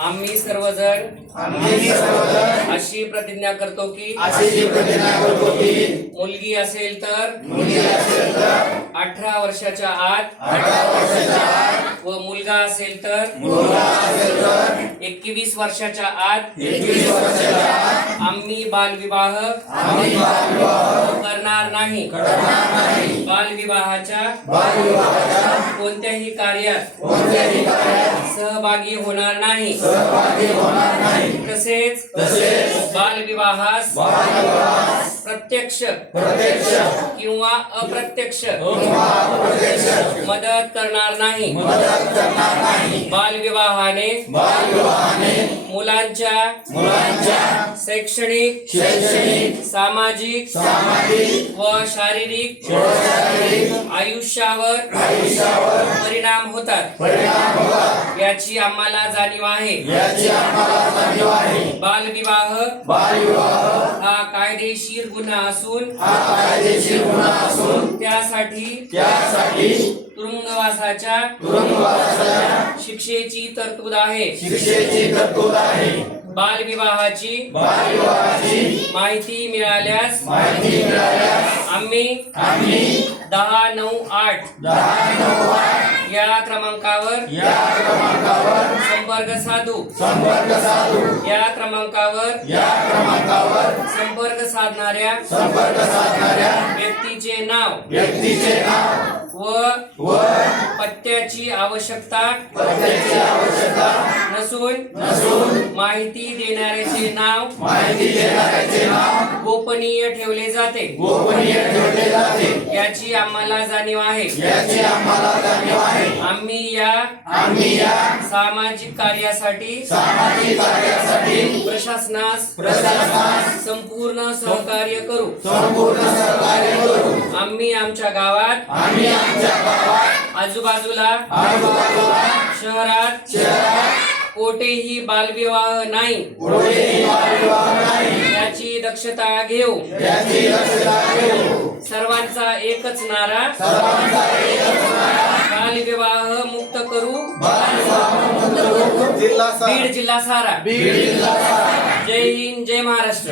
आम्ही सर्वजण अशी प्रतिज्ञा करतो की मुलगी असेल तर 18 वर्षाच्या आत व मुलगा असेल तर 21 वर्षाच्या आत आम्ही बालविवाह करणार नाही। बालविवाहाच्या कोणत्याही कार्यात सहभागी होणार नाही। तसेच बालविवाहास प्रत्यक्ष किंवा अप्रत्यक्ष मदत करणार नाही। बालविवाहाने मुलांच्या शैक्षणिक, सामाजिक व शारीरिक आयुष्यावर परिणाम होतात याची आम्हाला जाणीव आहे। बालविवाह हा कायदेशीर गुन्हा असून त्यासाठी तुरुंगवासाच्या शिक्षेची तरतूद आहे। बालविवाहाची माहिती मिळाल्यास आम्ही 1098 या क्रमांकावर संपर्क साधू। या क्रमांकावर संपर्क साधणाऱ्या व्यक्तीचे नाव व पत्त्याची आवश्यकता नसून माहिती देणाऱ्याचे नाव गोपनीय ठेवले जाते याची आम्हाला जाणीव आहे। आम्ही या सामाजिक कार्यासाठी प्रशासनास संपूर्ण सहकार्य करू। आम्ही आमच्या गावात आजूबाजूला शहरात कोठेही बालविवाह नाही याची दक्षता घेऊ। सर्वांचा एकच नारा, बालविवाह मुक्त करू। बीड जिल्हा सारा। जय हिंद, जय महाराष्ट्र।